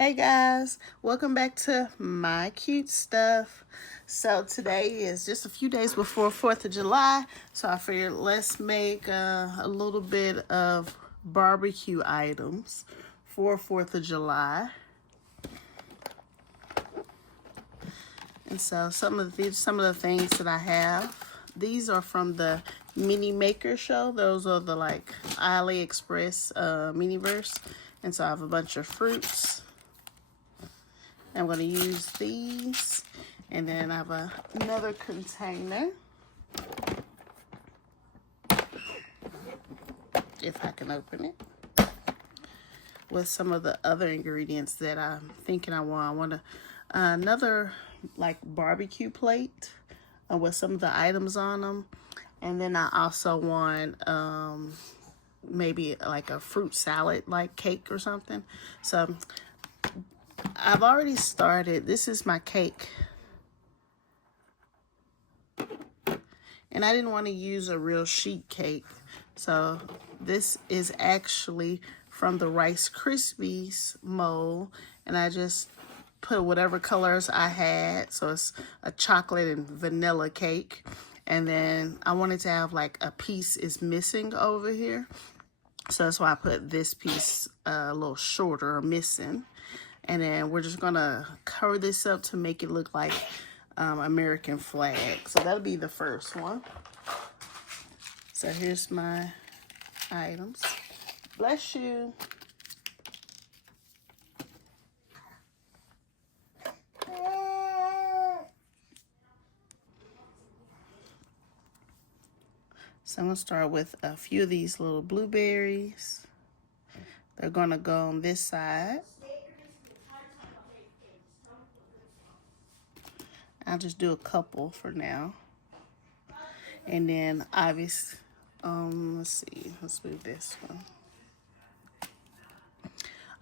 Hey guys, welcome back to my cute stuff. So today is just a few days before 4th of July, so I figured let's make a little bit of barbecue items for 4th of July. And so some of the things that I have, these are from the Mini Maker show. Those are the like AliExpress MINIVERSE. And so I have a bunch of fruits. I'm going to use these, and then I have another container, if I can open it, with some of the other ingredients that I'm thinking I want. I want another like barbecue plate with some of the items on them, and then I also want maybe like a fruit salad like cake or something. So I've already started. This is my cake. And I didn't want to use a real sheet cake. So this is actually from the Rice Krispies mold. And I just put whatever colors I had. So it's a chocolate and vanilla cake. And then I wanted to have like a piece is missing over here. So that's why I put this piece a little shorter or missing. And then we're just gonna cover this up to make it look like American flag. So that'll be the first one. So here's my items. Bless you. So I'm gonna start with a few of these little blueberries. They're gonna go on this side. I'll just do a couple for now. And then obviously, let's see, let's move this one.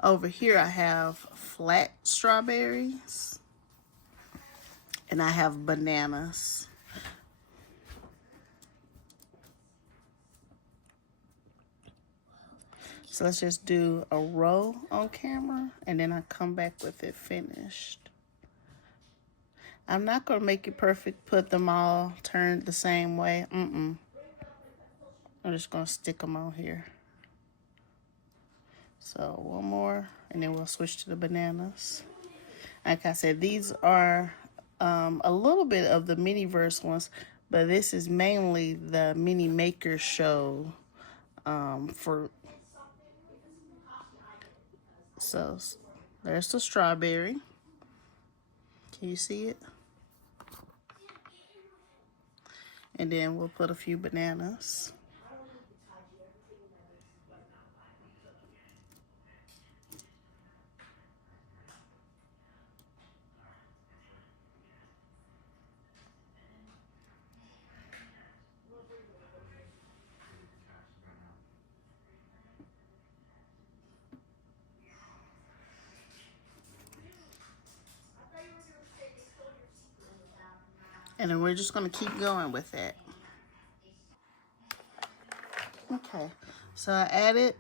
Over here I have flat strawberries. And I have bananas. So let's just do a row on camera, and then I come back with it finished. I'm not going to make it perfect, put them all turned the same way. I'm just going to stick them on here. So one more, and then we'll switch to the bananas. Like I said, these are a little bit of the MINIVERSE ones, but this is mainly the Mini Maker show fruit. So there's the strawberry. Can you see it? And then we'll put a few bananas. And then we're just going to keep going with that. Okay, so I added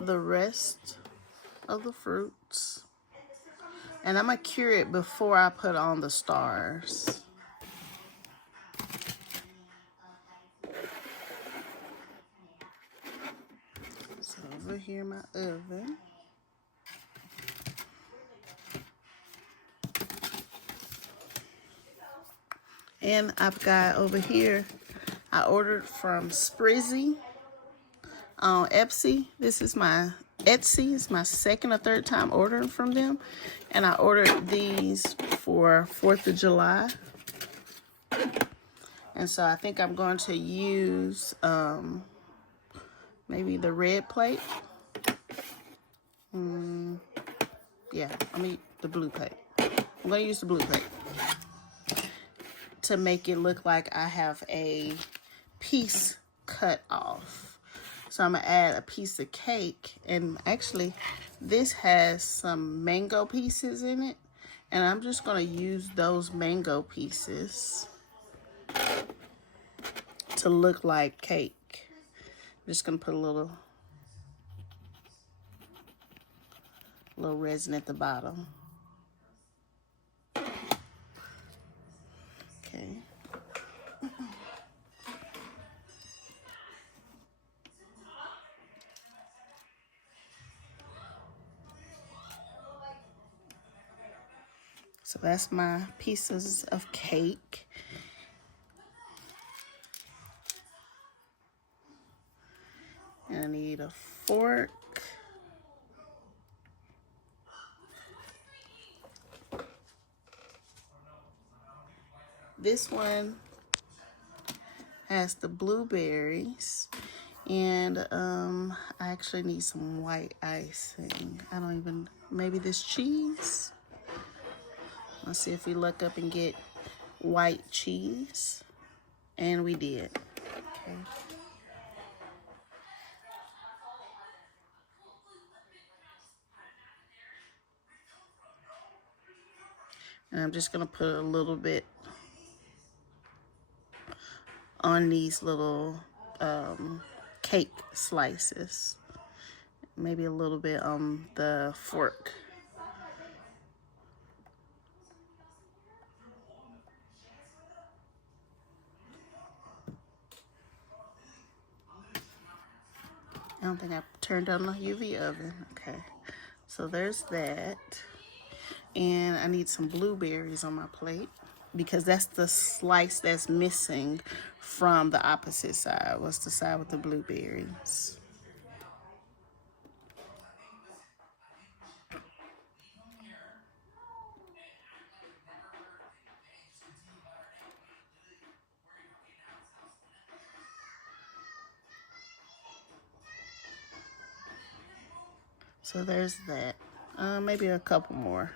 the rest of the fruits. And I'm going to cure it before I put on the stars. So over here in my oven. And I've got over here, I ordered from Sprizzy on Etsy. This is my Etsy. It's my second or third time ordering from them. And I ordered these for 4th of July. And so I think I'm going to use maybe the red plate. Yeah, I mean the blue plate. I'm going to use the blue plate to make it look like I have a piece cut off. So I'm going to add a piece of cake. And actually, this has some mango pieces in it. And I'm just going to use those mango pieces to look like cake. just gonna put a little resin at the bottom. Okay. So that's my pieces of cake. And I need a fork. This one has the blueberries. And I actually need some white icing. I don't even, maybe this cheese? Let's see if we look up and get white cheese. And we did. Okay. And I'm just gonna put a little bit on these little cake slices. Maybe a little bit on the fork. I don't think I turned on the UV oven. Okay, so there's that. And I need some blueberries on my plate because that's the slice that's missing from the opposite side. What's the side with the blueberries? So there's that. Maybe a couple more.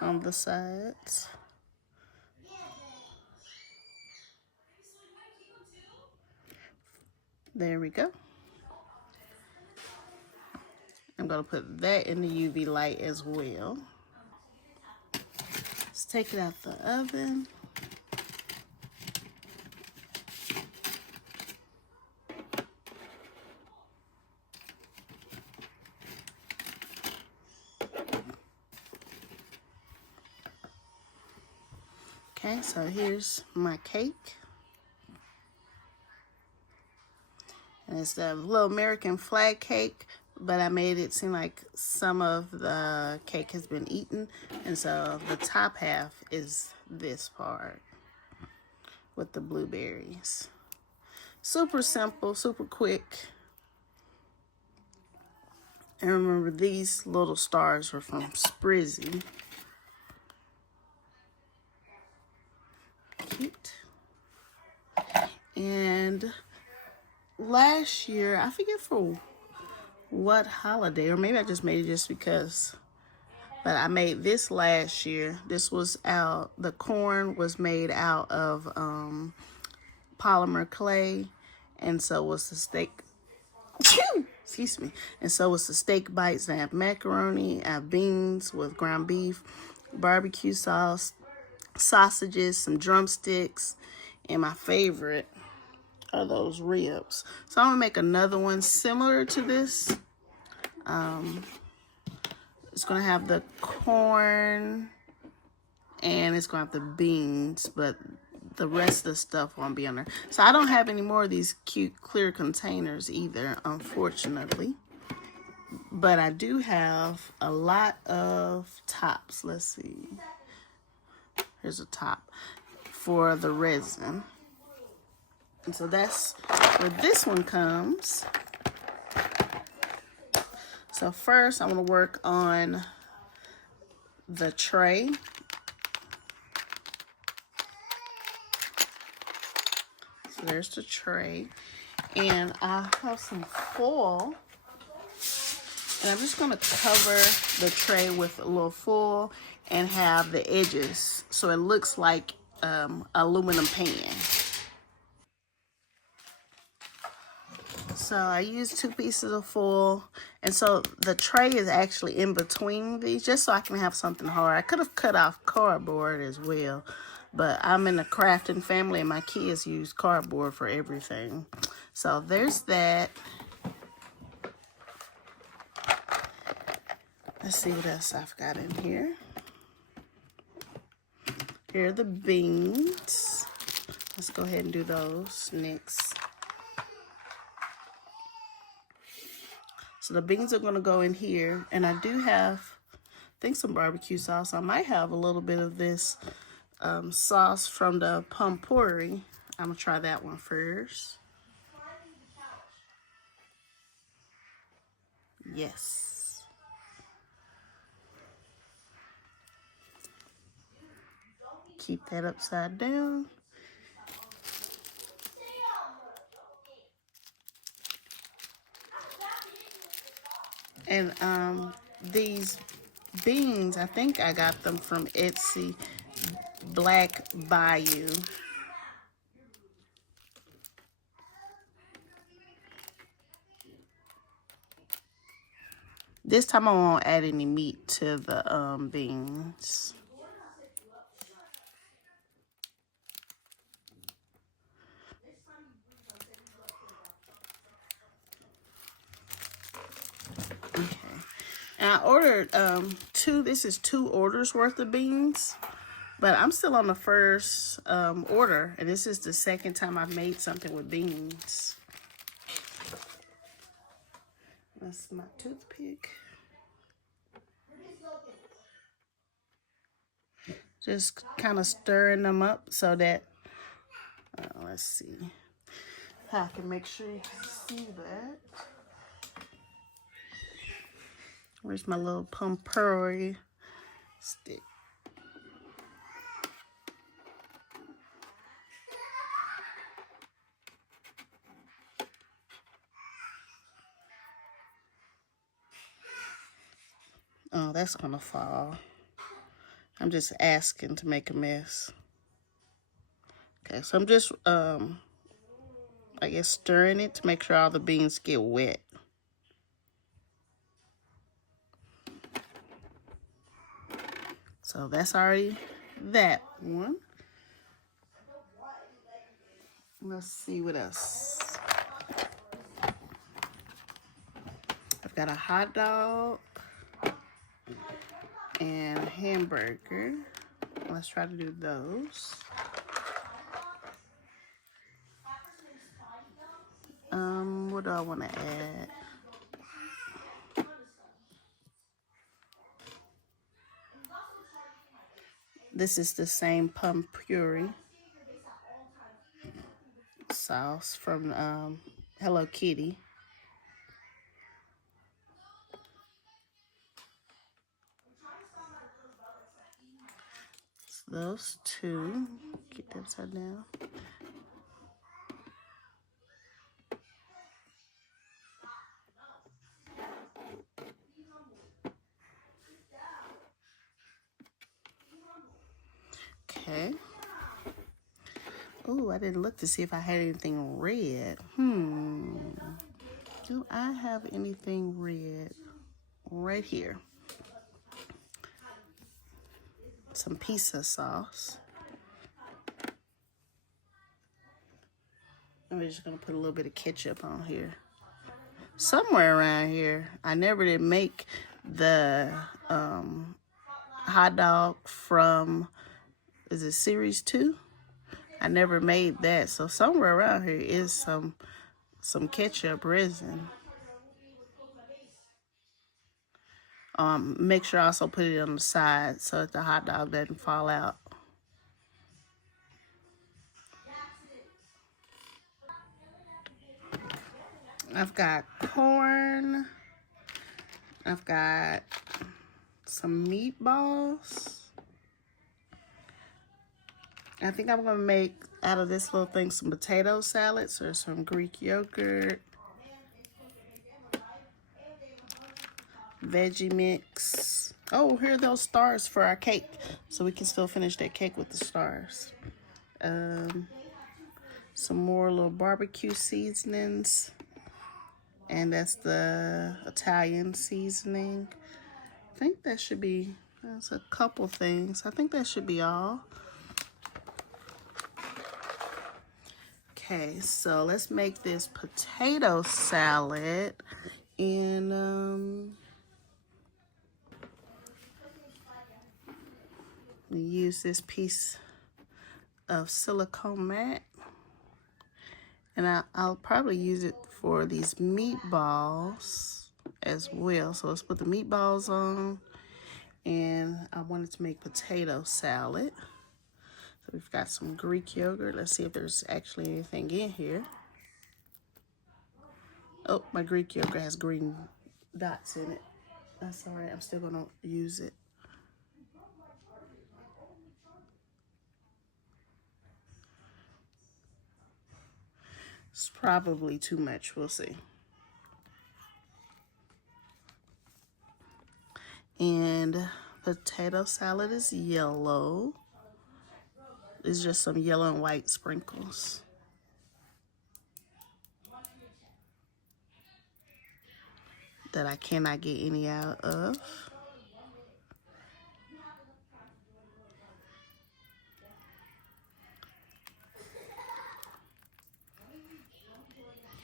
On the sides. There we go. I'm gonna put that in the UV light as well. Let's take it out the oven. Okay, so here's my cake. And it's the little American flag cake, but I made it seem like some of the cake has been eaten. And so the top half is this part with the blueberries. Super simple, super quick. And remember, these little stars were from Sprizzy. Cute. And last year, I forget for what holiday, or maybe I just made it just because, but I made this last year. This was out, the corn was made out of polymer clay, and so was the steak. Excuse me. And so was the steak bites. I have macaroni, I have beans with ground beef, barbecue sauce, sausages, some drumsticks, and my favorite are those ribs. So I'm gonna make another one similar to this. It's gonna have the corn and it's gonna have the beans, but the rest of the stuff won't be on there. So I don't have any more of these cute clear containers either, unfortunately. But I do have a lot of tops. Let's see. Here's a top for the resin. And so that's where this one comes. So first I'm gonna work on the tray. So there's the tray. And I have some foil. And I'm just gonna cover the tray with a little foil and have the edges so it looks like aluminum pan. So So I used 2 pieces of foil. And so the tray is actually in between these, just so I can have something hard. I could have cut off cardboard as well. But I'm in a crafting family and my kids use cardboard for everything. So there's that. Let's see what else I've got in here. Here are the beans. Let's go ahead and do those next. So the beans are going to go in here. And I do have, I think, some barbecue sauce. I might have a little bit of this sauce from the pompouri. I'm going to try that one first. Yes. Keep that upside down. And these beans, I think I got them from Etsy, Black Bayou. This time I won't add any meat to the beans. Okay. And I ordered this is 2 orders worth of beans. But I'm still on the first order. And this is the second time I've made something with beans. That's my toothpick. Just kind of stirring them up so that, let's see. I can make sure you can see that. Where's my little pompouri stick? Oh, that's gonna fall. I'm just asking to make a mess. Okay, so I'm just, I guess, stirring it to make sure all the beans get wet. So that's already that one. Let's see what else. I've got a hot dog and a hamburger. Let's try to do those. What do I want to add? This is the same pompouri sauce from Hello Kitty. So those 2. Keep that upside down. Okay. Oh, I didn't look to see if I had anything red. Do I have anything red? Right here. Some pizza sauce. And we're just going to put a little bit of ketchup on here. Somewhere around here. I never did make the hot dog from, is it series 2? I never made that. So somewhere around here is some ketchup resin. Make sure I also put it on the side so that the hot dog doesn't fall out. I've got corn. I've got some meatballs. I think I'm going to make out of this little thing some potato salads or some Greek yogurt. Veggie mix. Oh, here are those stars for our cake. So we can still finish that cake with the stars. Some more little barbecue seasonings. And that's the Italian seasoning. I think that should be, that's a couple things. I think that should be all. Okay, so let's make this potato salad. And use this piece of silicone mat. And I'll probably use it for these meatballs as well. So let's put the meatballs on. And I wanted to make potato salad. So we've got some Greek yogurt. Let's see if there's actually anything in here. Oh, my Greek yogurt has green dots in it. That's all right. I'm still going to use it. It's probably too much. We'll see. And potato salad is yellow. It's just some yellow and white sprinkles. That I cannot get any out of.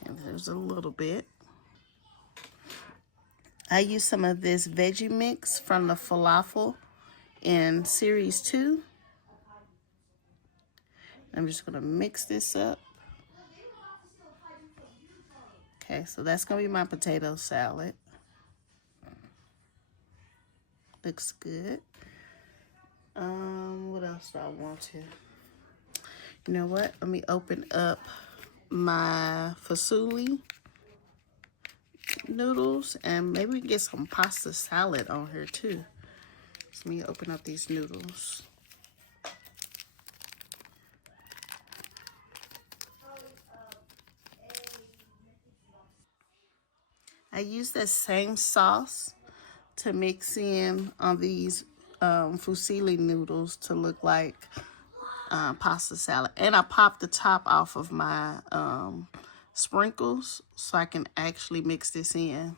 And there's a little bit. I use some of this veggie mix from the falafel in series 2. I'm just gonna mix this up. Okay, so that's gonna be my potato salad. Looks good. What else do I want to? You know what? Let me open up my fusilli noodles, and maybe we can get some pasta salad on here too. So let me open up these noodles. I use that same sauce to mix in on these fusilli noodles to look like pasta salad. And I popped the top off of my sprinkles so I can actually mix this in.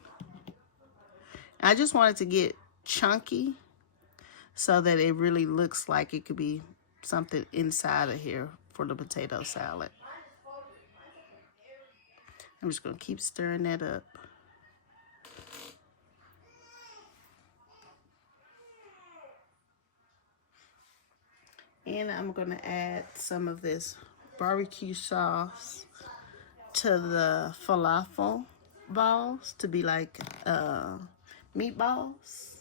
I just wanted to get chunky so that it really looks like it could be something inside of here for the potato salad. I'm just going to keep stirring that up. And I'm going to add some of this barbecue sauce to the falafel balls to be like meatballs.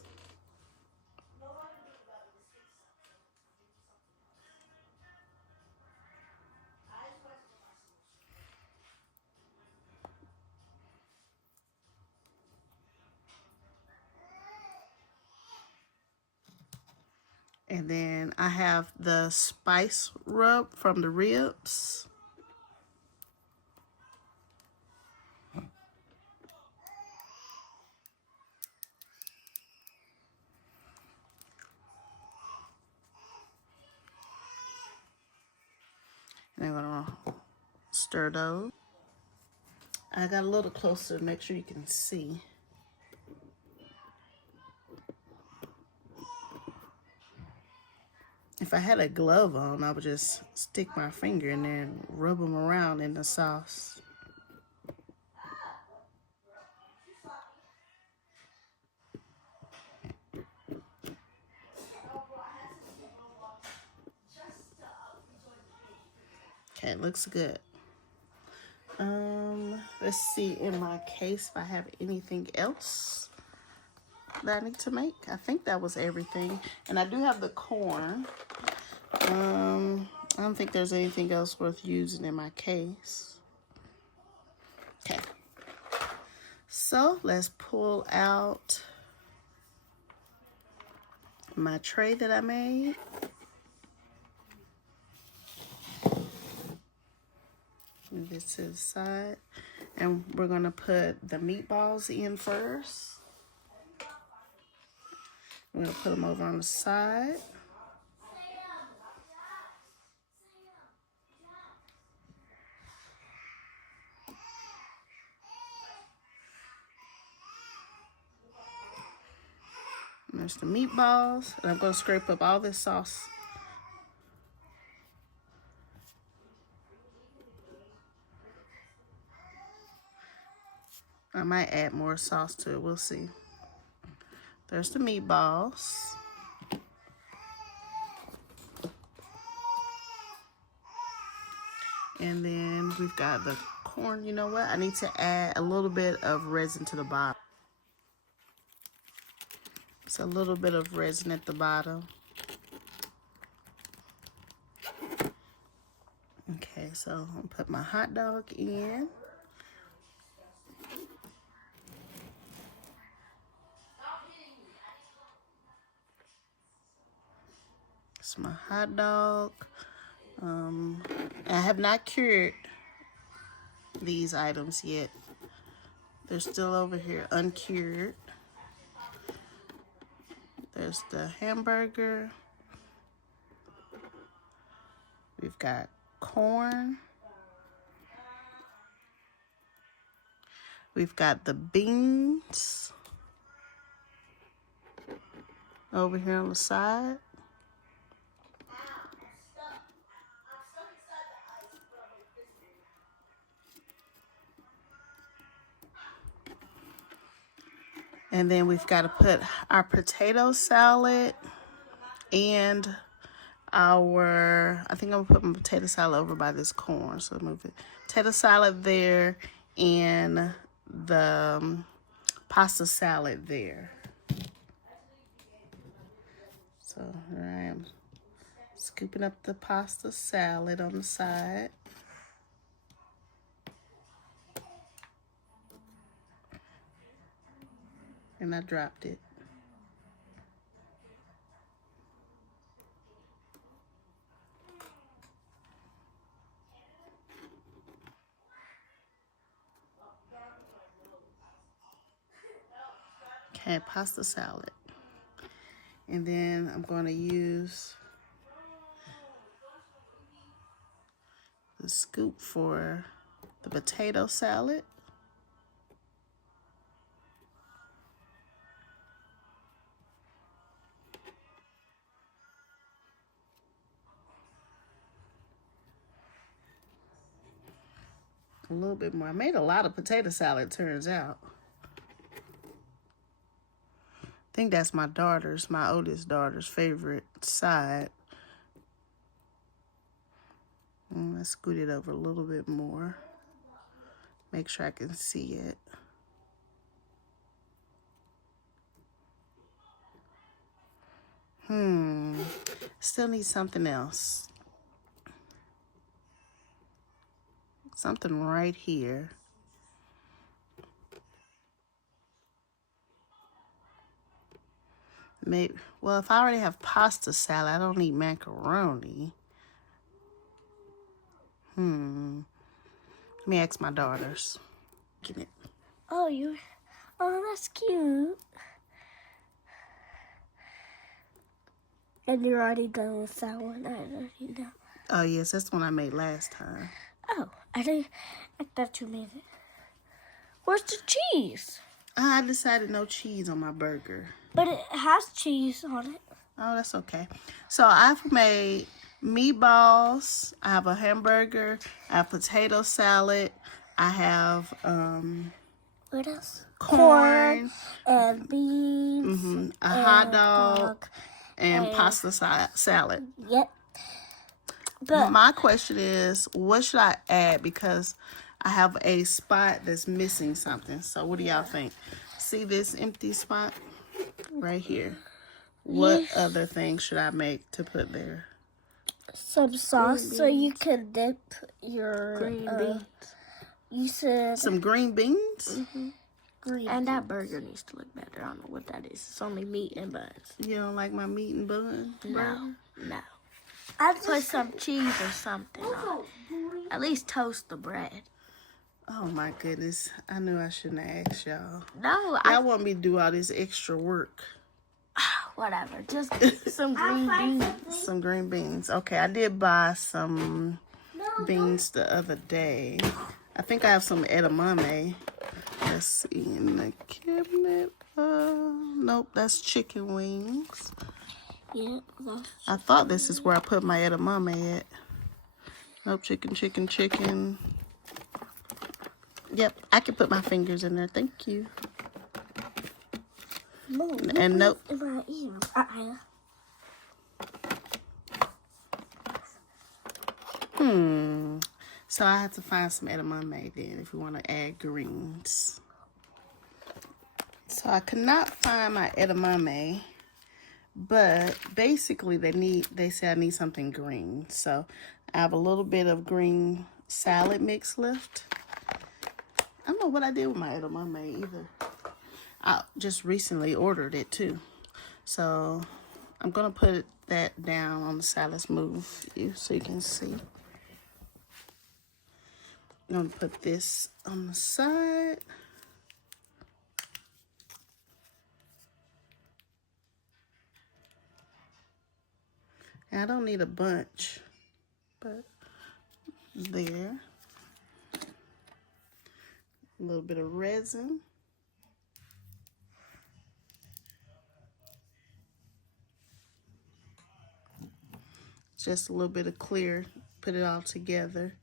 And then I have the spice rub from the ribs. And I'm gonna stir those. I got a little closer to make sure you can see. If I had a glove on, I would just stick my finger in there and rub them around in the sauce. Okay, it looks good. Let's see in my case if I have anything else that I need to make. I think that was everything. And I do have the corn. I don't think there's anything else worth using in my case. Okay. So let's pull out my tray that I made. Move this to the side. And we're going to put the meatballs in first. I'm going to put them over on the side. And there's the meatballs. And I'm going to scrape up all this sauce. I might add more sauce to it. We'll see. There's the meatballs. And then we've got the corn. You know what? I need to add a little bit of resin to the bottom. It's a little bit of resin at the bottom. Okay, so I'm going to put my hot dog in. It's my hot dog. I have not cured these items yet. They're still over here uncured. There's the hamburger. We've got corn. We've got the beans over here on the side. And then we've got to put our potato salad and I think I'm gonna put my potato salad over by this corn. So move it. Potato salad there and the pasta salad there. So here I am scooping up the pasta salad on the side. And I dropped it. Okay, pasta salad. And then I'm going to use the scoop for the potato salad. A little bit more. I made a lot of potato salad, turns out. I think that's my oldest daughter's favorite side. Let's scoot it over a little bit more. Make sure I can see it. Still need something else. Something right here. Maybe, well, if I already have pasta salad, I don't need macaroni. Let me ask my daughters. Get it. Oh, that's cute. And you're already done with that one. I already know. Oh, yes, that's the one I made last time. Oh, I thought you made it. Where's the cheese? I decided no cheese on my burger. But it has cheese on it. Oh, that's okay. So I've made meatballs. I have a hamburger. I have potato salad. I have What else? corn and beans. a hot dog, and pasta salad. Yep. But My question is, what should I add? Because I have a spot that's missing something. So what do y'all think? See this empty spot right here? What other things should I make to put there? some sauce so you can dip your Green beans. You said Some green beans? green. And that burger needs to look better. I don't know what that is. It's only meat and buns. You don't like my meat and bun? No. I Put just some cheese or something on it. At least toast the bread. Oh my goodness. I knew I shouldn't have asked y'all. No, Y'all want me to do all this extra work. whatever. Just some green beans. Some green beans. Okay, I did buy some beans the other day. I think I have some edamame. Let's see in the cabinet. Nope, that's chicken wings. Yeah, that's I thought this is where I put my edamame at. Nope, chicken, chicken, chicken. Yep, I can put my fingers in there. Thank you. no. And nope. In my ear. So I have to find some edamame then if we want to add greens. So I could not find my edamame, but basically they say I need something green. So I have a little bit of green salad mix left. I don't know what I did with my edamame either. I just recently ordered it too. So I'm gonna put that down on the side. Let's move you so you can see. I'm gonna put this on the side. And I don't need a bunch, but there. A little bit of resin. Just a little bit of clear. Put it all together.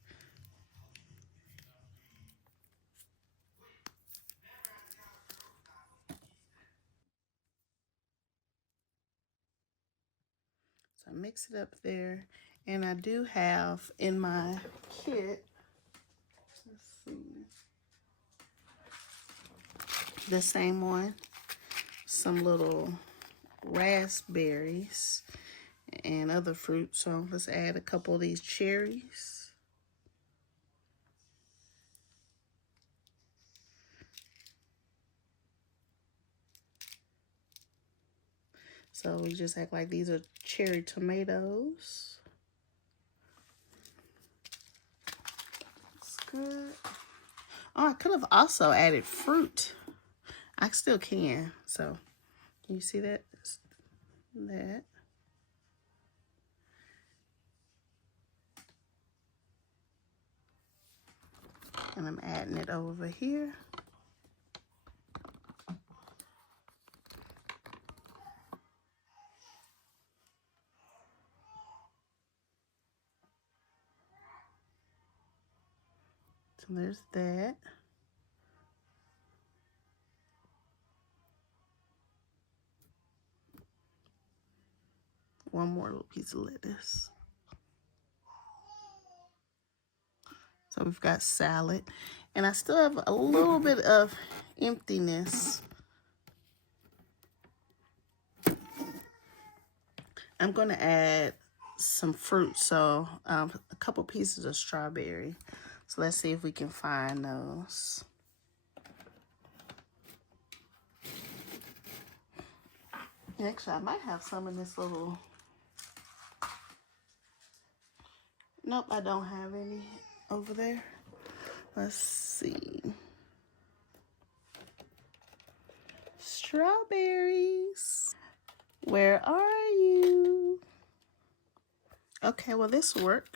So I mix it up there. And I do have in my kit, let's see, the same one, some little raspberries and other fruit. So let's add a couple of these cherries. So we just act like these are cherry tomatoes. That's good. Oh, I could have also added fruit. I still can. So, can you see that? That. And I'm adding it over here. So there's that. One more little piece of lettuce. So we've got salad. And I still have a little bit of emptiness. I'm going to add some fruit. So a couple pieces of strawberry. So let's see if we can find those. Actually, I might have some in this little... Nope, I don't have any over there. Let's see. Strawberries. Where are you? Okay, well, this will work.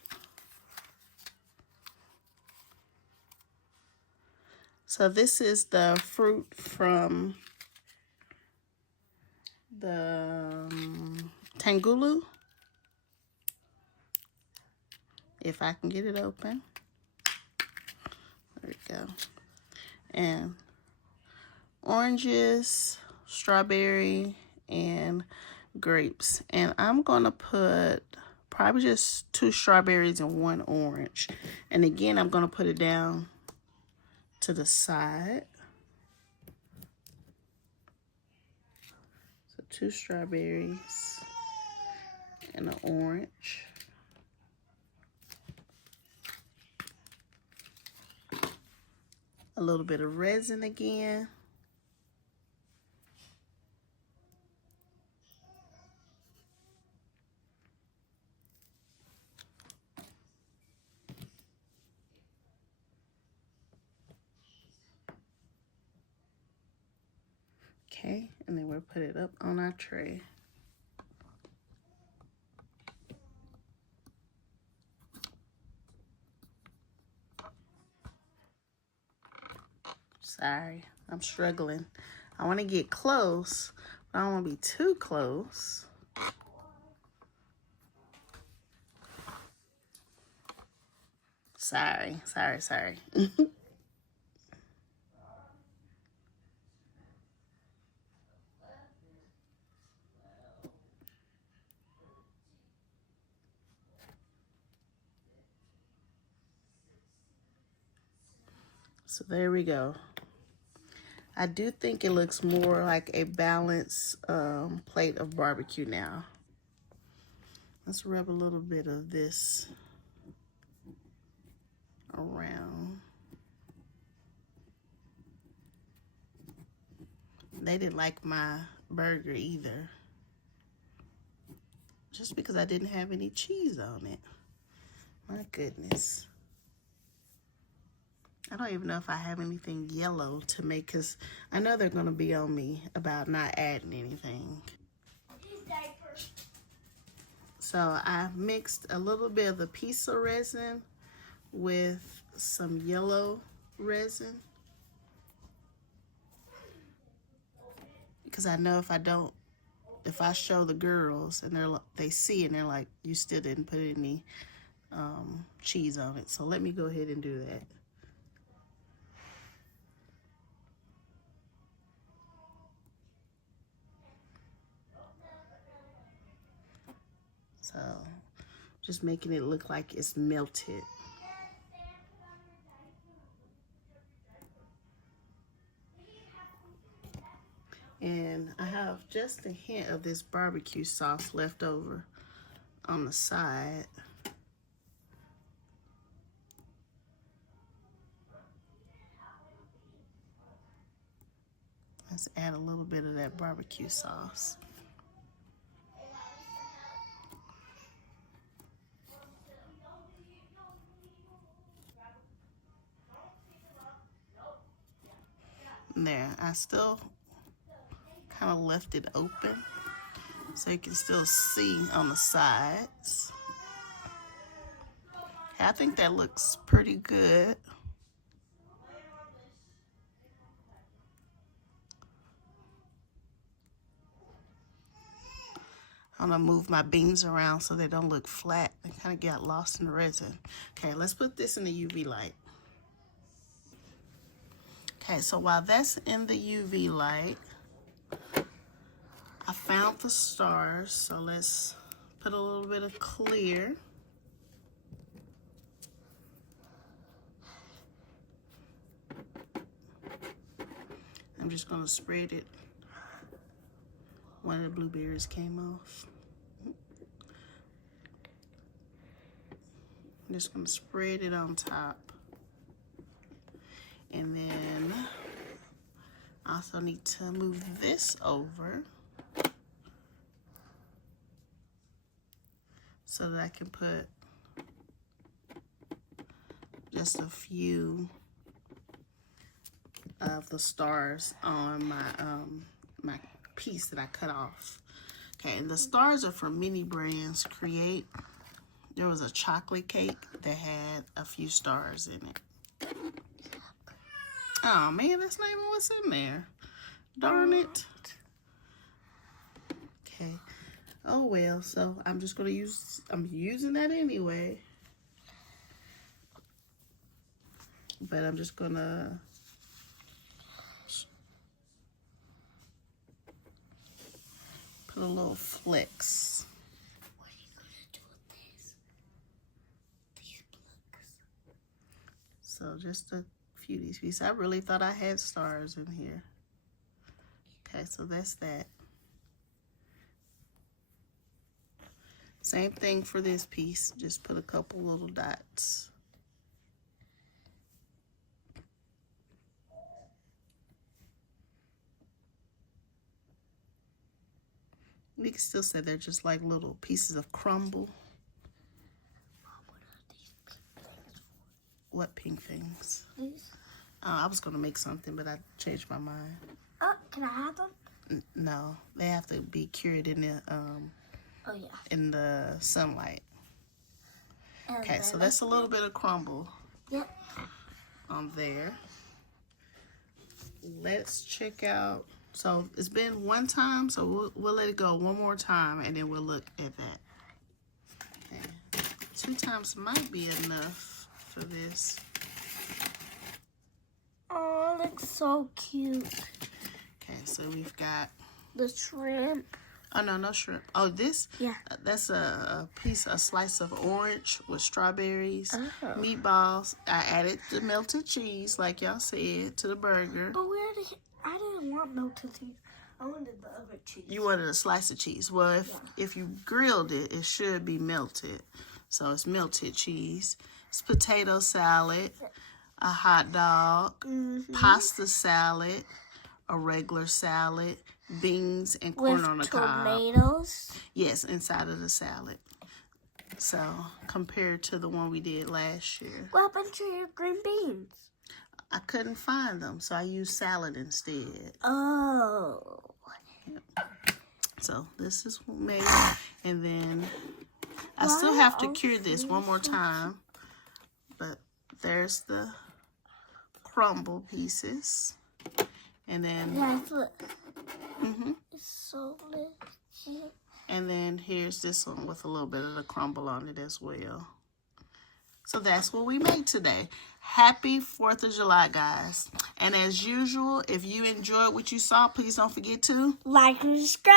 So this is the fruit from the tangulu. If I can get it open. There we go. And oranges, strawberry, and grapes. And I'm going to put probably just 2 strawberries and 1 orange. And again, I'm going to put it down to the side. So 2 strawberries and an orange. A little bit of resin again. Okay, and then we'll put it up on our tray. Sorry, I'm struggling. I want to get close, but I don't want to be too close. Sorry. So there we go. I do think it looks more like a balanced plate of barbecue now. Let's rub a little bit of this around. They didn't like my burger either, just because I didn't have any cheese on it. My goodness. I don't even know if I have anything yellow to make, because I know they're going to be on me about not adding anything. So I mixed a little bit of the pizza resin with some yellow resin, because I know if I show the girls and they see it and they're like, you still didn't put any cheese on it. So let me go ahead and do that. So just making it look like it's melted. And I have just a hint of this barbecue sauce left over on the side. Let's add a little bit of that barbecue sauce. There, I still kind of left it open so you can still see on the sides. I think that looks pretty good. I'm gonna move my beans around so they don't look flat. They kind of get lost in the resin. Okay, let's put this in the UV light. Okay, so while that's in the UV light, I found the stars, so let's put a little bit of clear. I'm just gonna spread it. One of the blueberries came off. I'm just gonna spread it on top. And then I also need to move this over so that I can put just a few of the stars on my my piece that I cut off. Okay, and the stars are from Mini Brands Create. There was a chocolate cake that had a few stars in it. Oh man, that's not even what's in there. Darn it. Okay. Oh well, so I'm just gonna I'm using that anyway. But I'm just gonna put a little flex. What are you gonna do with this? These blocks. So just a few of these pieces. I really thought I had stars in here. Okay, so that's that. Same thing for this piece. Just put a couple little dots. You can still say they're just like little pieces of crumble. What pink things? These? I was gonna make something, but I changed my mind. Can I have them? No, they have to be cured in the Oh yeah. in the sunlight. And Okay, so that's a little bit of crumble. Yep. On there. Let's check out So it's been one time, so we'll let it go one more time, and then we'll look at that. Okay. 2 times might be enough for this. Oh, it looks so cute. Okay, so we've got... The shrimp. Oh, no shrimp. Oh, this? Yeah. That's a slice of orange with strawberries, Oh. meatballs. I added the melted cheese, like y'all said, to the burger. But I didn't want melted cheese. I wanted the other cheese. You wanted a slice of cheese. Well, if you grilled it, it should be melted. So it's melted cheese. It's potato salad, a hot dog, pasta salad, a regular salad, beans and corn on the cob. Tomatoes. Yes, inside of the salad. So compared to the one we did last year. What happened to your green beans? I couldn't find them, so I used salad instead. Oh. So this is made, and then I still have to cure this one more time. But there's the crumble pieces, and then Yes, look. It's so legit. and then here's this one with a little bit of the crumble on it as well. So that's what we made today. Happy 4th of July, guys. And as usual, if you enjoyed what you saw, please don't forget to Like and subscribe.